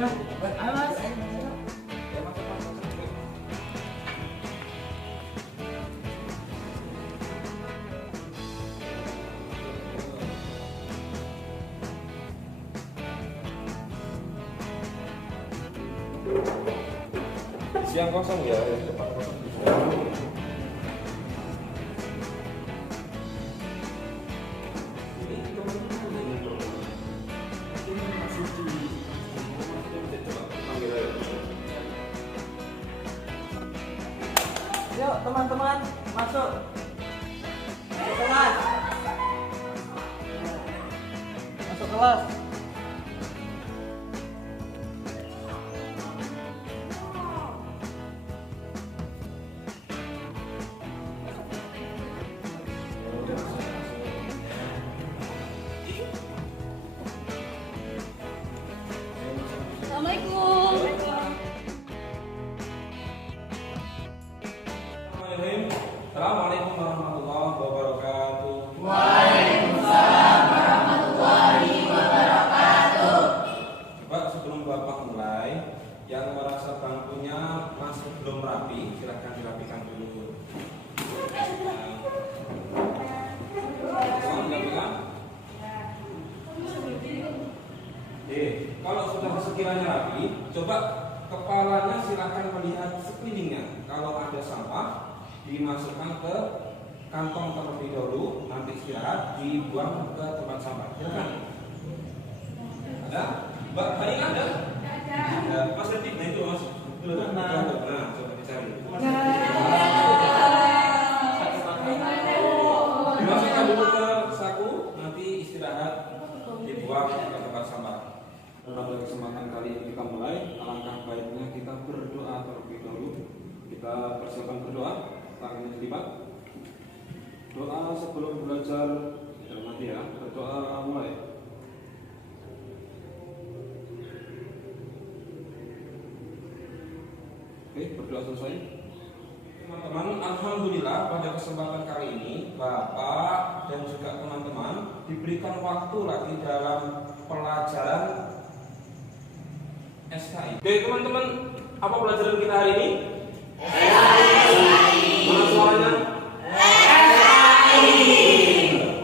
Nah, ayo Mas. Siang kosong ya, depan kosong. Yuk teman-teman masuk. Masuk kelas. Masuk kelas. Assalamualaikum. Assalamualaikum warahmatullahi wabarakatuh. Waalaikumsalam warahmatullahi wabarakatuh. Coba sebelum Bapak mulai, yang merasa bangkunya masih belum rapi, silahkan dirapikan dulu. Kalau sudah sekiranya rapi, coba kepalanya silahkan melihat sekelilingnya. Kalau ada sampah, dimasukkan ke kantong terlebih dahulu, nanti istirahat dibuang ke tempat sampah. Silakan. Ada? Mbak Bayi ada? Ada. Mas Redik, nah itu Mas. Nah, coba dicari. Dimasukkan dulu ke saku, nanti istirahat dibuang ke tempat sampah. Pada kesempatan kali ini kita mulai, alangkah baiknya kita berdoa terlebih dahulu. Kita persiapkan berdoa, tangannya dilipat. Doa sebelum belajar, nanti ya, berdoa mulai. Oke, berdoa selesai. Teman-teman, alhamdulillah pada kesempatan kali ini Bapak dan juga teman-teman diberikan waktu lagi dalam pelajaran SKI. Oke teman-teman, apa pelajaran kita hari ini? Mana suaranya?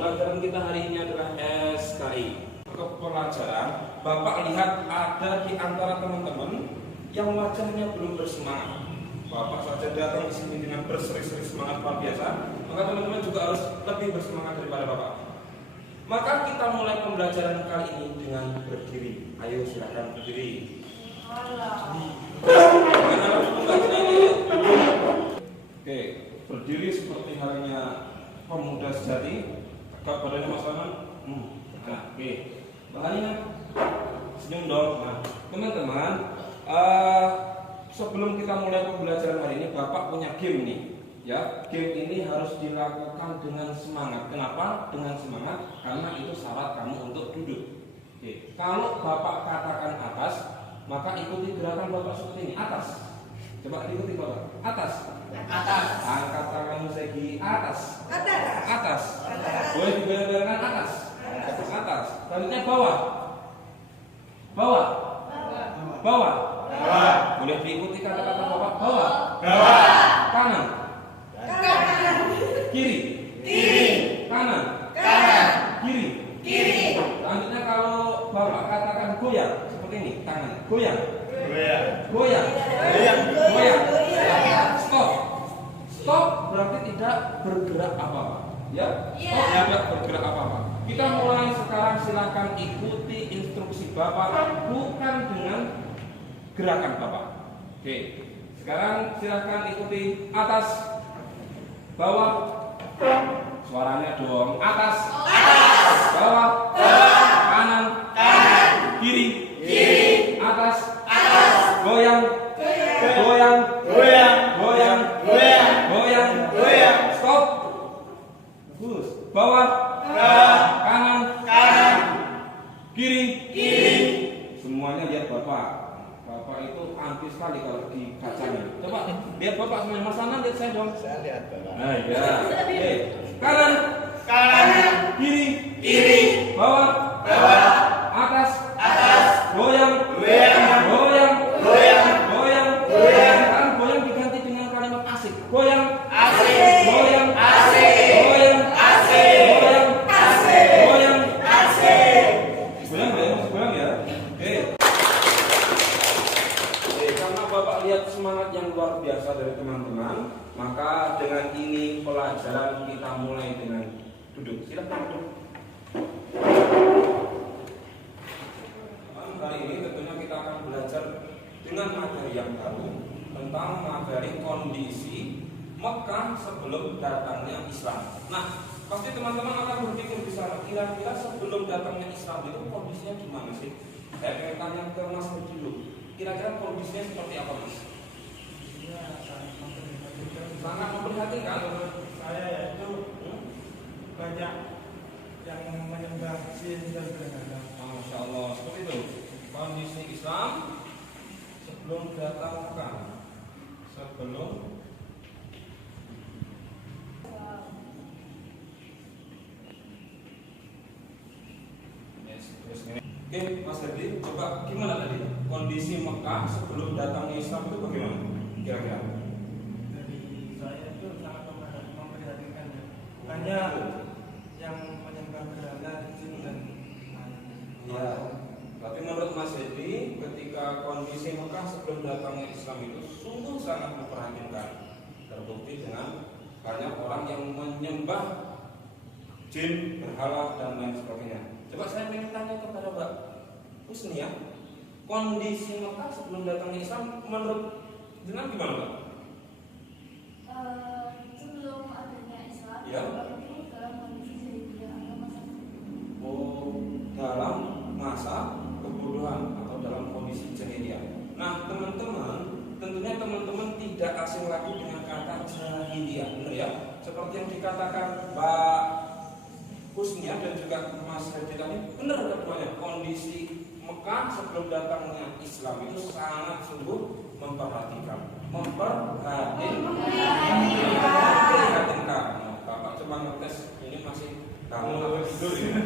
Pelajaran kita hari ini adalah SKI. Ke pelajaran, Bapak lihat ada di antara teman-teman yang wajahnya belum bersemangat. Bapak saja datang ke sini dengan berseri-seri semangat luar biasa, maka teman-teman juga harus lebih bersemangat daripada Bapak. Maka kita mulai pembelajaran kali ini dengan berdiri. Ayo silakan berdiri. Oke, berdiri seperti halnya pemuda sejati. Tegak badannya Mas Aman. Nah, oke. Bahannya senyum dong. Nah, teman-teman, sebelum kita mulai pembelajaran hari ini, Bapak punya game nih. Ya, game ini harus dilakukan dengan semangat. Kenapa? Dengan semangat karena itu syarat kamu untuk duduk. Oke. Kalau Bapak katakan atas, maka ikuti gerakan Bapak seperti ini, atas. Coba ikuti Bapak, atas. Atas. Angkat tanganmu segi atas. Atas. Atas. Boleh digoyang-goyangkan atas. Atas. Selanjutnya bawah. Bawah. Bawah. Boleh diikuti kata-kata Bapak, bawah. Kanan. Kiri. Kanan. Kiri. Selanjutnya kalau Bapak katakan goyang, seperti ini, tangan goyang. Stop berarti tidak bergerak apa-apa. Ya? Stop tidak bergerak apa-apa. Kita mulai sekarang, silakan ikuti instruksi Bapak, bukan dengan gerakan Bapak. Oke. Sekarang silakan ikuti atas, bawah, suaranya dong, atas, bawah, kanan, kiri, atas, goyang, stop, bagus, bawah, kanan, kiri, semuanya lihat Bapak. Bapak itu anti sekali kalau di kacanya. Coba lihat Bapak semuanya. Mas Anan lihat saya dong. Saya lihat Bapak. Nah, ya. Oke. Kanan, kiri, bawah, atas, goyang, Duduk, silakan duduk. Kali ini tentunya kita akan belajar dengan materi yang baru tentang materi kondisi Mekah sebelum datangnya Islam. Nah, pasti teman-teman akan berpikir di sana, kira-kira sebelum datangnya Islam itu kondisinya gimana sih? Saya pengen tanya ke Mas dulu. Kira-kira kondisinya seperti apa, Mas? Sangat memprihatinkan. Saya yaitu banyak yang menyembah jin dan berhala. Masya Allah, seperti itu. Kondisi Islam sebelum datang Mekah. Sebelum Oke, Mas Herdi, coba gimana tadi kondisi Mekah sebelum datangnya Islam itu bagaimana? Kira-kira? Dari saya itu sangat memprihatinkan ya. Banyak yang menyembah berhala jin dan Ya. Tapi menurut Mas Herdi, ketika kondisi Mekah sebelum datangnya Islam itu sungguh sangat memperhatikan. Terbukti dengan banyak orang yang menyembah jin, berhala dan lain sebagainya. Coba saya ingin tanya kepada Mbak Husni ya, kondisi Mekah sebelum datangnya Islam menurut jenengan gimana, Mbak? Sebelum adanya Islam, Ya. itu dalam kondisi jahiliyah atau masa Dalam masa kebodohan atau dalam kondisi jahiliyah. Nah, teman-teman, tentunya teman-teman tidak asing lagi dengan kata jahiliyah, benar ya? Seperti yang dikatakan Mbak Husnia dan juga Mas Herdi tadi, benar keduanya. Kondisi Mekah sebelum datangnya Islam itu sangat sungguh memperhatikan. Nah, Bapak coba ngetes, ini masih kamu apa tidur ya?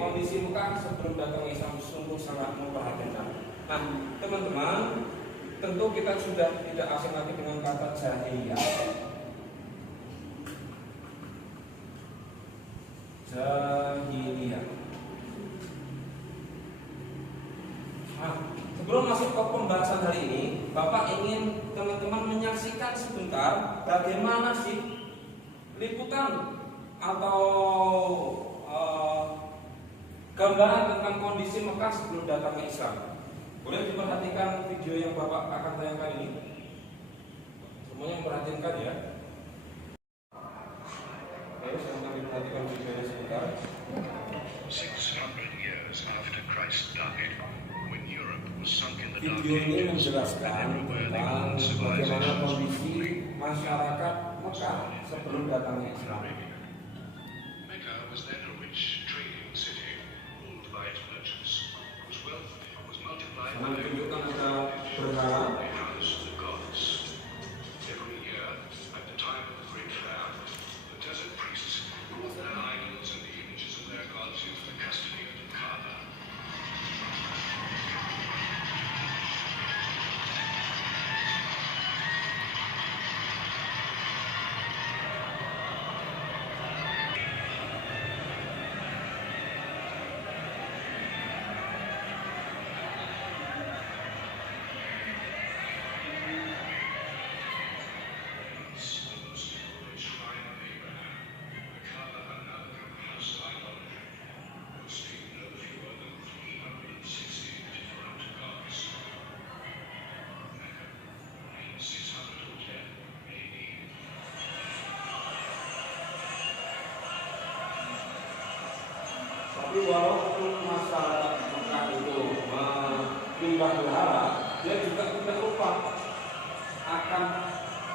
Kondisi Mekah sebelum datangnya Islam sungguh sangat memperhatikan. Nah, teman-teman, tentu kita sudah tidak asing lagi dengan kata jahiliyah. Jahiliyah. Nah, sebelum masuk ke pembahasan hari ini, Bapak ingin teman-teman menyaksikan sebentar bagaimana sih liputan atau gambaran tentang kondisi Mekah sebelum datangnya Islam. Boleh diperhatikan video yang Bapak akan tayangkan ini? Semuanya memperhatikan ya. Oke, saya diperhatikan videonya sebentar. 600 years after Christ died, when Europe was sunk in the Dark Video ini Ages, menjelaskan and everywhere the tentang old bagaimana civilizations were kondisi falling, masyarakat Mekah sebelum datangnya Islam. Mecca was then a rich trading city, ruled by its merchants, whose wealth was multiplied by their Menunjukkan ada berhala. they housed the gods. Every year, at the time of the great fair, the desert priests brought their idols and the images of their gods into the custody of the Kaaba. Tapi walaupun masyarakat Mekah itu menyembah berhala, dia juga tidak lupa akan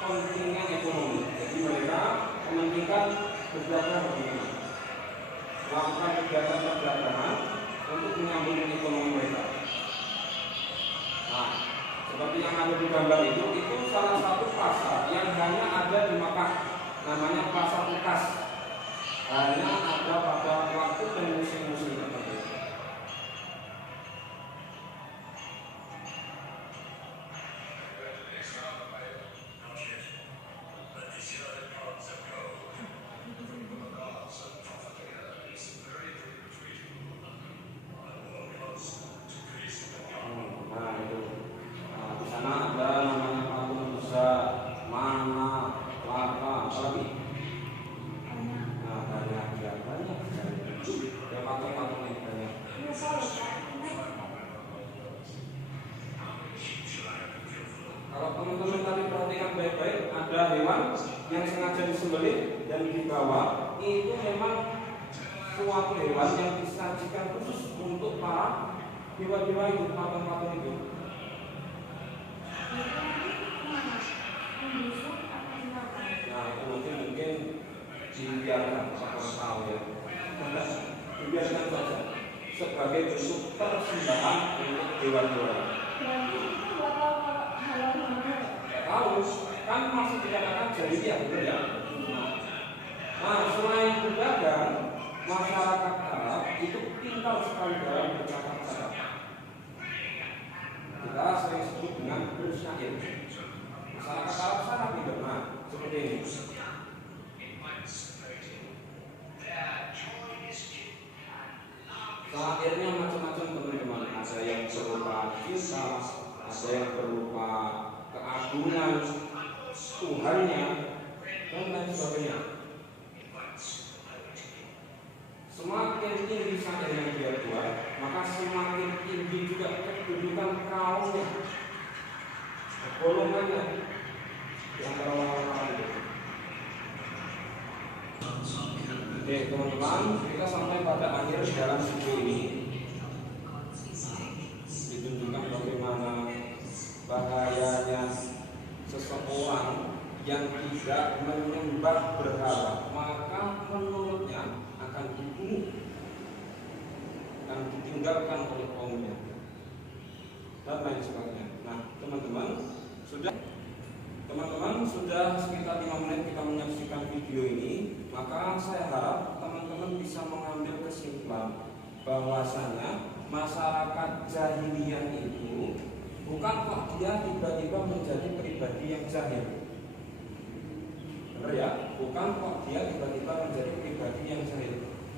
pentingnya ekonomi. Jadi mereka mementingkan perdagangan bagaimana, melakukan kegiatan perdagangan untuk menyambung ekonomi mereka. Nah, seperti yang ada di gambar itu salah satu pasar yang hanya ada di Mekah, namanya Pasar Bekas. Hanya ada pada waktu dan musim-musim tertentu. Nah itu, di sana ada namanya patung Musa, mana, lava, apa lagi? Nah banyak ya. yang sengaja disembelih dan dibawa itu memang suatu hewan yang disajikan khusus untuk para dewa-dewa itu, patung-patung itu. Nah itu nanti mungkin dibiarkan, saya tahu ya, dibiarkan saja sebagai bentuk persembahan untuk dewa-dewa. Tahu kan masih dikatakan jahiliyah, betul ya? Nah selain berdagang, masyarakat Arab itu pintar sekali dalam bercakap-cakap. Kita sering sebut dengan bersyair. Masyarakat Arab sangat pintar. Nah seperti ini. Syairnya macam-macam teman-teman. Ada yang berupa cinta, ada yang berupa keagungan Tuhannya dan lain sebagainya. Semakin tinggi syair yang dia buat, maka semakin tinggi juga kedudukan kaumnya, golongannya di antara orang-orang itu. Oke teman-teman, kita sampai pada akhir dalam buku ini ditunjukkan bagaimana bahayanya seseorang yang tidak menyembah berhala, maka menurutnya akan dibunuh, akan ditinggalkan oleh kaumnya dan lain sebagainya. Nah teman-teman sudah sekitar 5 menit kita menyaksikan video ini, maka saya harap teman-teman bisa mengambil kesimpulan bahwasanya masyarakat jahiliyah itu bukan kok dia tiba-tiba menjadi pribadi yang jahil. Benar ya? Bukan kok dia tiba-tiba menjadi pribadi yang jahil.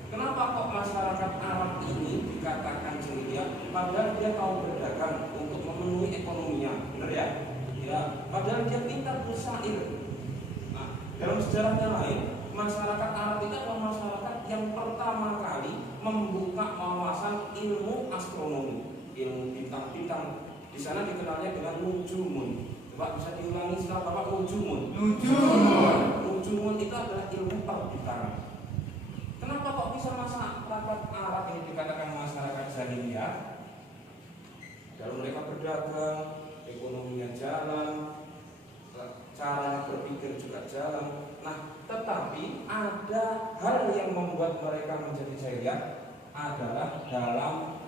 Kenapa kok masyarakat Arab ini dikatakan jahiliyah? Padahal dia tahu berdagang untuk memenuhi ekonominya. Benar ya? Ya, padahal dia pintar bersair. Nah, dalam sejarahnya lain, masyarakat Arab itu adalah masyarakat yang pertama kali membuka wawasan ilmu astronomi, ilmu bintang-bintang. Di sana dikenalnya dengan nujumun. Coba bisa diulangi setelah Bapak nujumun. Nujumun itu adalah ilmu perbintangan. Kenapa kok bisa masyarakat Arab ini dikatakan masyarakat jahiliyah? Kalau mereka berdagang, ekonominya jalan, cara berpikir juga jalan. Nah, tetapi ada hal yang membuat mereka menjadi jahiliyah adalah dalam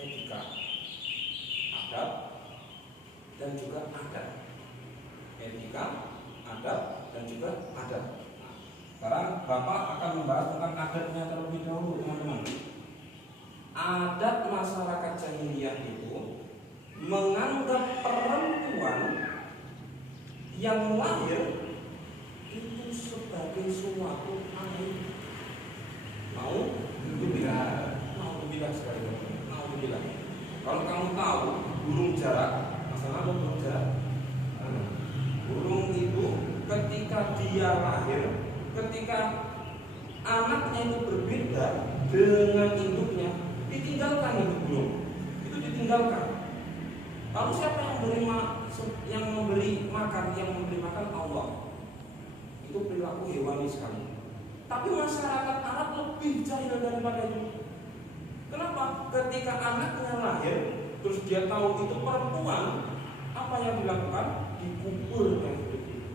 etika, adab, dan juga adat. Etika, adab, dan juga adat. Sekarang Bapak akan membahas tentang adatnya terlebih dahulu, teman-teman. Adat masyarakat jahiliyah itu menganggap perempuan yang lahir itu sebagai suatu aib. Nauzubillah sekali. Nauzubillah. Kalau kamu tahu burung jarak, masalah burung jarak. Burung itu ketika dia lahir, ketika anaknya itu berbeda dengan induknya, ditinggalkan itu burung. Itu ditinggalkan. Lalu siapa yang memberi makan Allah? Itu perilaku hewani sekali. Tapi masyarakat Arab lebih jahil daripada itu. Kenapa? Ketika anaknya lahir, terus dia tahu itu perempuan, apa yang dilakukan? Dikubur yang hidup itu.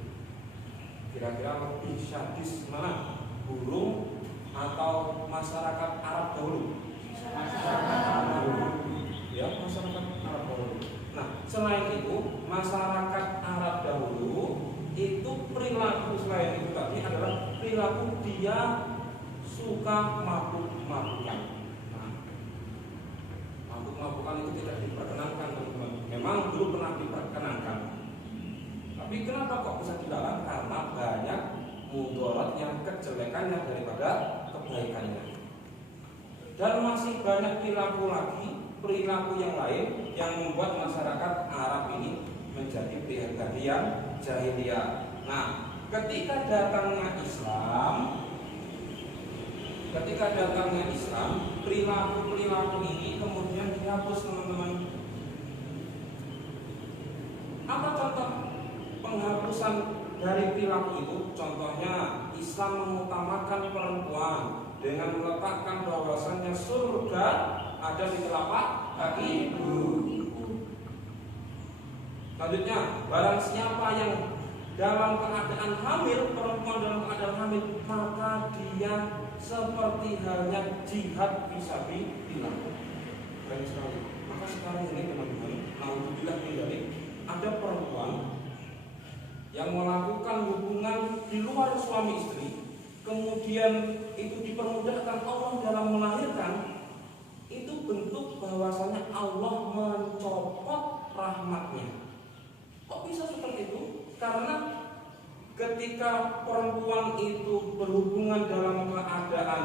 Kira-kira lebih sadis mana? Burung atau masyarakat Arab dahulu? Masyarakat Arab dahulu. Ya, masyarakat Arab dahulu. Nah, selain itu, masyarakat Arab dahulu itu perilaku selain itu tadi adalah perilaku dia suka mabuk-mabukan. Nah, mabuk-mabukan itu tidak diperkenankan, teman-teman. Memang dulu pernah diperkenankan. Tapi kenapa kok bisa dilarang? Karena banyak mudaratnya, kejelekannya daripada kebaikannya. Dan masih banyak perilaku yang lain yang membuat masyarakat Arab ini menjadi pribadi yang jahiliyah. Nah, ketika datangnya Islam, perilaku ini kemudian dihapus, teman-teman. Apa contoh penghapusan dari perilaku itu, contohnya Islam mengutamakan perempuan dengan meletakkan bahwasannya surga ada di telapak kaki ibu. Selanjutnya, barang siapa yang dalam keadaan hamil, perempuan dalam keadaan hamil, maka dia seperti halnya jihad fisabilillah. Keren sekali. Maka sekarang ini teman-teman, alhamdulillah dari ada perempuan yang melakukan hubungan di luar suami istri, kemudian itu dipermudahkan Allah dalam melahirkan, itu bentuk bahwasanya Allah mencopot rahmatnya. Kok bisa seperti itu? Karena ketika perempuan itu berhubungan dalam keadaan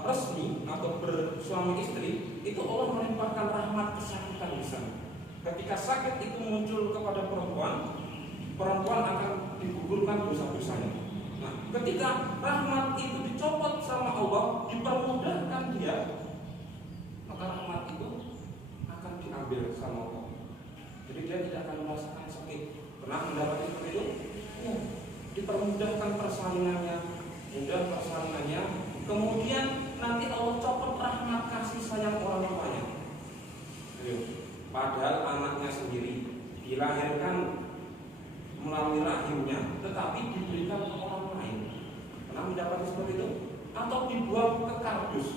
resmi atau bersuami istri, itu Allah melimpahkan rahmat kesakitan di sana. Ketika sakit itu muncul kepada perempuan akan digugurkan dosa-dosanya. Nah, ketika rahmat itu dicopot sama Allah, dipermudahkan dia, maka rahmat itu akan diambil sama Allah. Jadi dia tidak akan merasakan sakit. Pernah mendapati seperti itu? Ya. Dipermudahkan persalinannya, mudah persalinannya. Kemudian nanti Allah copot rahmat kasih sayang orang tuanya. Padahal anaknya sendiri dilahirkan melalui rahimnya, tetapi diberikan ke orang lain. Pernah mendapati seperti itu? Atau dibuang ke kardus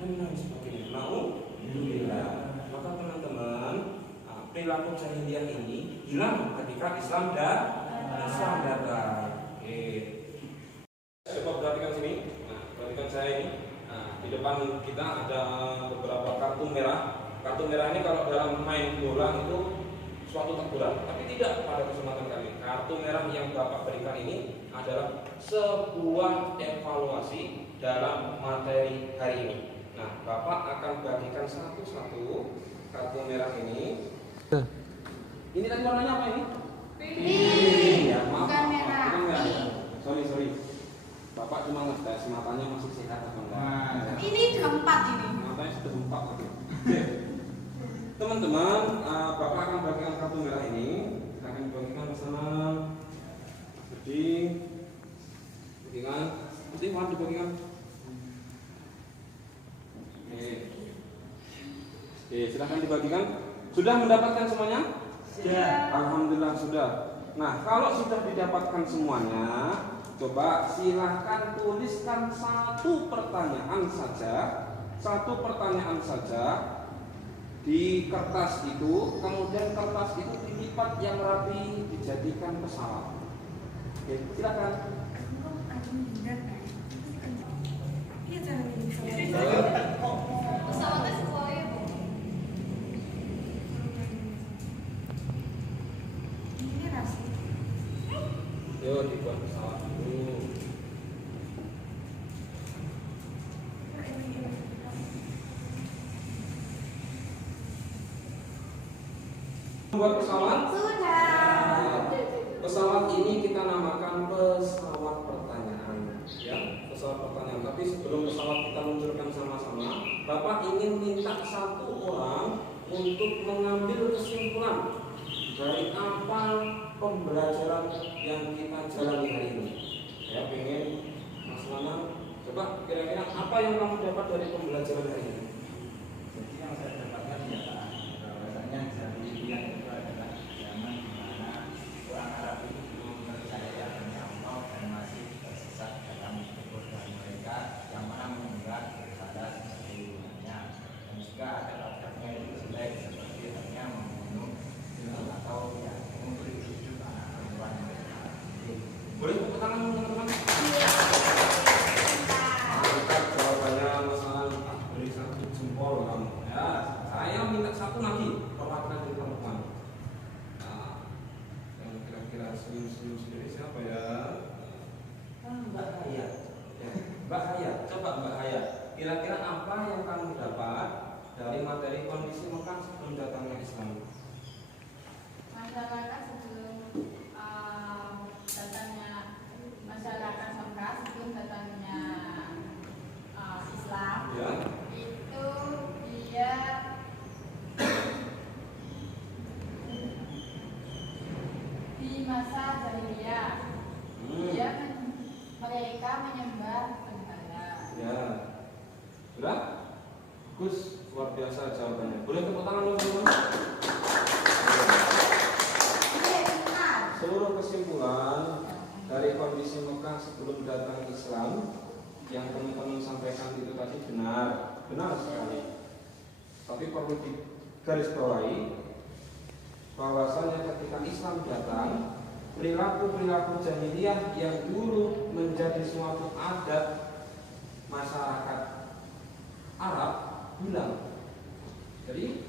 dan lain sebagainya. Alhamdulillah. Maka teman-teman, perilaku jahiliyah ini hilang ketika Islam datang. Oke. Coba perhatikan sini. Nah, perhatikan saya ini. Nah, di depan kita ada beberapa kartu merah. Kartu merah ini kalau dalam main bola itu suatu teguran, tapi tidak pada kesempatan kali. Kartu merah yang Bapak berikan ini adalah sebuah evaluasi dalam materi hari ini. Nah, Bapak akan bagikan satu-satu kartu merah ini. Ini tadi warnanya apa ini? Pink. Ya, maaf. Bukan merah. Bukan merah. Sorry. Bapak cuma ngetes matanya masih sehat atau enggak. Ini keempat ini. Matanya sudah 4 lagi. Oke. Teman-teman, Bapak akan bagikan kartu merah ini. Kita akan bagikan bersama. Jadi, bagikan. Nanti mohon dibagikan. Oke, silahkan dibagikan. Sudah mendapatkan semuanya? Sudah. Alhamdulillah sudah. Nah, kalau sudah didapatkan semuanya, coba silahkan tuliskan satu pertanyaan saja di kertas itu, kemudian kertas itu dilipat yang rapi dijadikan pesawat. Oke, silakan. Pesawatnya sekolah ya, Bu. Ini rasi. Yuk dibuat pesawat dulu. Buat pesawat. Sudah. Pesawat ini kita namakan pesawat pertanyaan, ya, pesawat pertanyaan. Tapi sebelum pesawat kita luncurkan sama-sama, Bapak ingin minta satu orang untuk mengambil kesimpulan dari apa pembelajaran yang kita jalani hari ini. Saya pengen Mas Lana, coba kira-kira apa yang kamu dapat dari pembelajaran hari ini? Jadi yang saya dapatkan bahwasanya jahiliyah itu adalah zaman di mana orang Arab itu belum percaya adanya Allah dan masih tersesat dalam kebodohan mereka yang mana menganggap daripada seluruhnya, dan juga ada prakteknya itu jelek seperti hanya membunuh atau ya memberi hidup anak perempuan mereka. Boleh tepuk tangan teman-teman? Mantap jawabannya Mas Lana. Beri satu jempol kamu. Ya, saya minta satu lagi perwakilan dari teman-teman. Nah, yang kira-kira senyum-senyum sendiri siapa ya? Mbak Hayat. Ya, Mbak Hayat, coba Mbak Hayat. Kira-kira apa yang kamu dapat dari materi kondisi Mekah sebelum datangnya Islam? Masyarakat sebelum datangnya masyarakat Mekah, sebelum datangnya Islam, Ya. itu dia di masa Bagus, luar biasa jawabannya. Boleh tepuk tangan teman-teman? Seluruh kesimpulan dari kondisi Mekah sebelum datang Islam yang teman-teman sampaikan itu tadi benar sekali. Tapi perlu digarisbawahi bahwasanya ketika Islam datang, perilaku-perilaku jahiliyah yang dulu menjadi suatu adat masyarakat Arab hilang. Jadi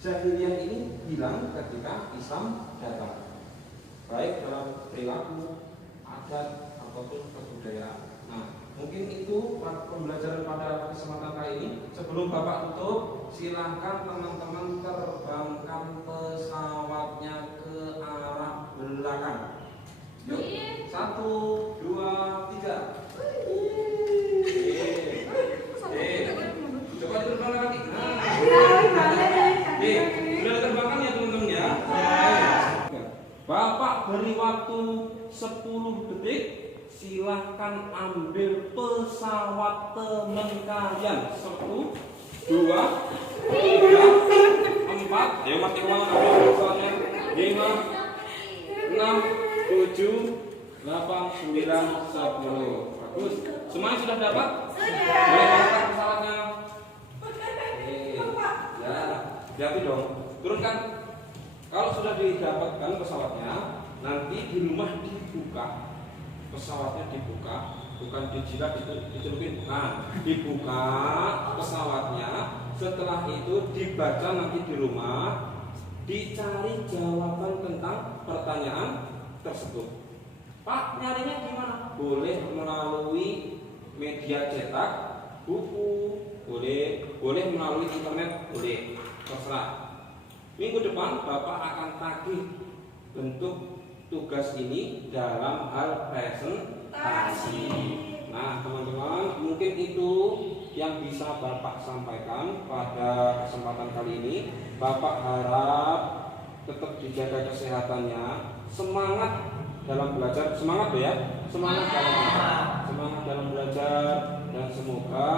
jahiliyah ini hilang ketika Islam datang, baik dalam perilaku, adat ataupun kebudayaan. Nah, mungkin itu pembelajaran pada kesempatan kali ini. Sebelum Bapak tutup, silahkan teman-teman terbangkan pesawatnya ke arah belakang. Yuk, 1, 2, 3. Coba diterbangkan lagi. Sudah diterbangkan ya teman-teman ya. Bapak beri waktu 10 detik. Silahkan ambil pesawat teman kalian. 1, 2, 3, 4. Ya mati uang ambil pesawatnya. 5, 6, 7, 8, 9, 10. Bagus. Semuanya sudah dapat? Sudah. Boleh angkat pesawatnya. Ya, hati dong. Turunkan. Kalau sudah didapatkan pesawatnya, nanti di rumah dibuka. Pesawatnya dibuka, bukan dijilat, dicelupin, bukan. Dibuka pesawatnya. Setelah itu dibaca nanti di rumah, dicari jawaban tentang pertanyaan tersebut. Pak, nyarinya gimana? Boleh melalui media cetak, buku, boleh melalui internet, boleh, terserah. Minggu depan Bapak akan tagih bentuk tugas ini dalam hal presentasi. Nah, teman-teman, mungkin itu yang bisa Bapak sampaikan pada kesempatan kali ini. Bapak harap tetap dijaga kesehatannya, semangat dalam belajar, semangat ya, semangat dalam belajar, dan semoga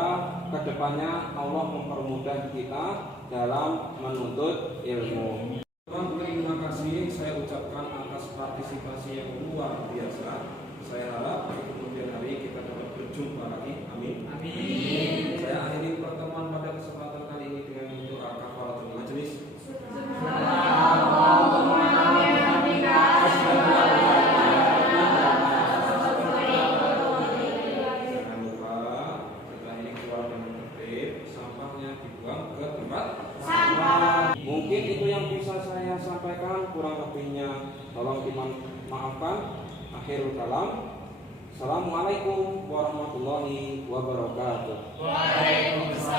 kedepannya Allah mempermudah kita dalam menuntut ilmu. Terima kasih saya ucapkan atas partisipasi yang luar biasa. Saya harap di kemudian hari kita dapat berjumpa lagi. Amin. Amin. Saya akhiri pertemuan pada kesempatan kali ini dengan doa kafaratul majelis. Jangan lupa setelah ini keluar dengan tertib, sampahnya dibuang ke tempat sampah. Mungkin itu yang bisa saya sampaikan, kurang lebihnya tolong dimaafkan. Akhirul kalam. Assalamualaikum warahmatullahi wabarakatuh. Waalaikumsalam.